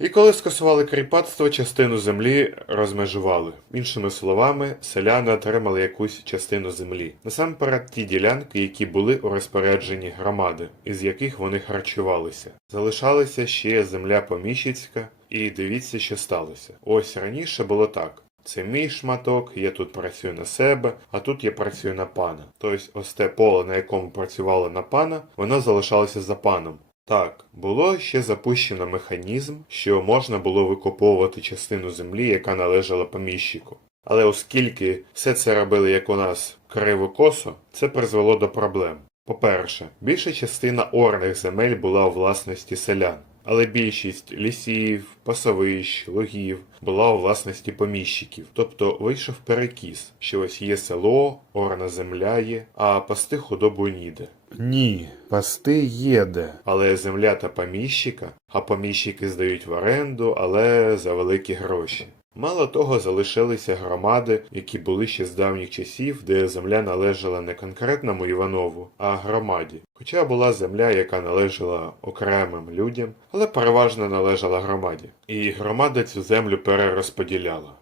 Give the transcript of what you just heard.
І коли скасували кріпацтво, частину землі розмежували. Іншими словами, селяни отримали якусь частину землі. Насамперед ті ділянки, які були у розпорядженні громади, із яких вони харчувалися. Залишалася ще земля поміщицька, і дивіться, що сталося. Ось раніше було так. Це мій шматок, я тут працюю на себе, а тут я працюю на пана. Тобто ось те поле, на якому працювали на пана, воно залишалося за паном. Так, було ще запущено механізм, що можна було викуповувати частину землі, яка належала поміщику. Але оскільки все це робили як у нас криво-косо, це призвело до проблем. По-перше, більша частина орних земель була у власності селян, але більшість лісів, пасовищ, лугів була у власності поміщиків. Тобто вийшов перекіс, що ось є село, орна земля є, а пасти худобу ніде. Ні, пасти є де. Але земля та поміщика, а поміщики здають в оренду, але за великі гроші. Мало того, залишилися громади, які були ще з давніх часів, де земля належала не конкретному Іванову, а громаді. Хоча була земля, яка належала окремим людям, але переважно належала громаді. І громада цю землю перерозподіляла.